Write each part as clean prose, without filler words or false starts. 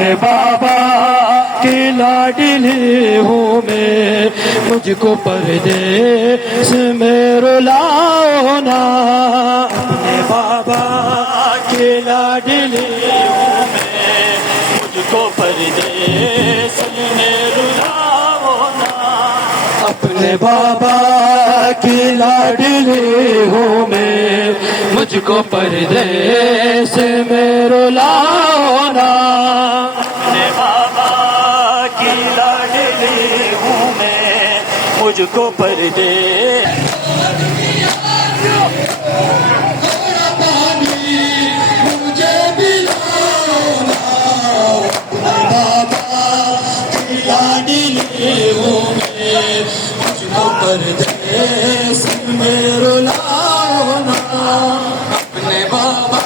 اپنے بابا کی لاڈلی ہوں میں، مجھ کو پردیس میں رلاؤ نا، اپنے بابا کی لاڈلی ہوں میں، مجھ کو پردیس میں رلاؤ نا، اپنے بابا کی لاڈلی ہوں میں، مجھ کو پردیس میں رلاؤ نا، اپنے بابا کی لاڈلی ہوں میں، مجھ کو پردیس پردیس میں رلاؤ نا، اپنے بابا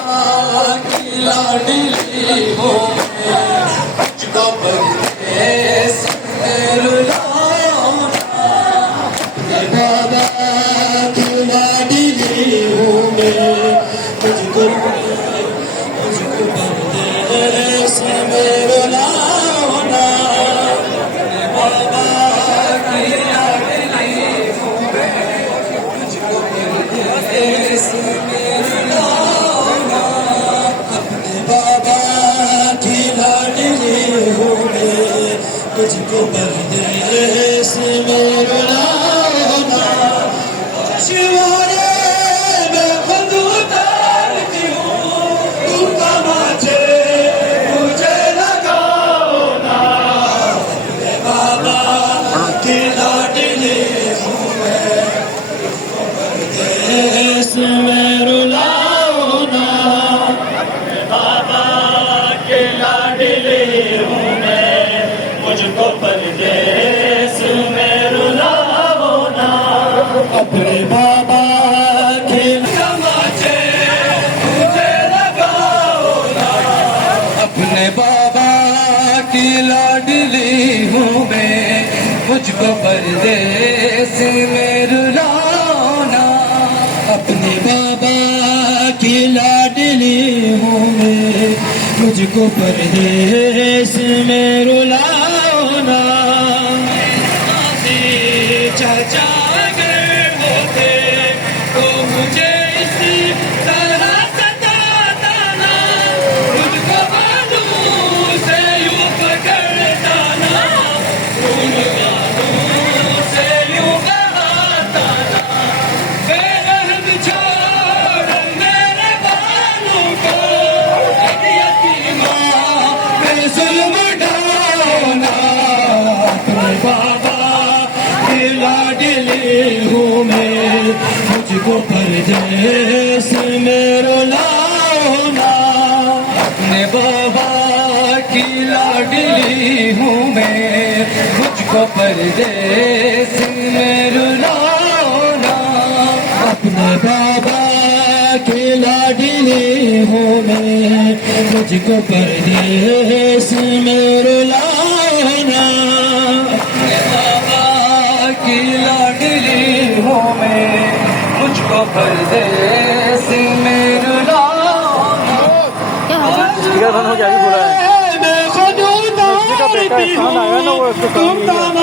کی لاڈلی ہوں میں، مجھ کو پردیس میں رلاؤ نا، اپنے بابا کی لاڈلی ہوں میں، مجھ کو پردیس میں رلاؤ نا، اپنے بابا کی مجھ کو پردیس میں رلاؤ نا، شوارے میں خود اتارتی ہوں، تم تماچے مجھے لگاؤ نا، اپنے بابا کی لاڈلی ہوں میں، پردیس میں رلاؤ نا، اپنے بابا کی لاڈلی ہوں میں، مجھ کو پردیس میں رلاؤ نا، اپنے بابا کے تماچے مجھے لگاؤ نا، اپنے بابا کی لاڈلی ہوں میں، مجھ کو پردیس میں رلاؤ نا، اپنے بابا کی لاڈلی ہوں میں، مجھ کو پردیس میں رلاؤ نا، چاچا اگر ہوتے تو مجھے اسی طرح ستاتا نا، مجھ کو بالوں سے یوں پکڑتا نا، ان بالوں سے یوں بہاتا نا، بے رحم چھوڑ میرے بالوں کو، یتیماں پہ ظلم ڈھاؤ نا، اپنے بابا کی لاڈلی ہوں میں، مجھ کو پردیس میں رلاؤ نا، اپنے بابا کی لاڈلی ہوں میں، مجھ کو پردیس میں رلاؤ نا، اپنے بابا کی لاڈلی ہوں میں، مجھ کو پردیس میں رلاؤ نا، اپنے بابا کی لاڈلی ہوں میں، مجھ کو پردیس میں رلاؤ نا، میں خود اتارتی ہوں، تم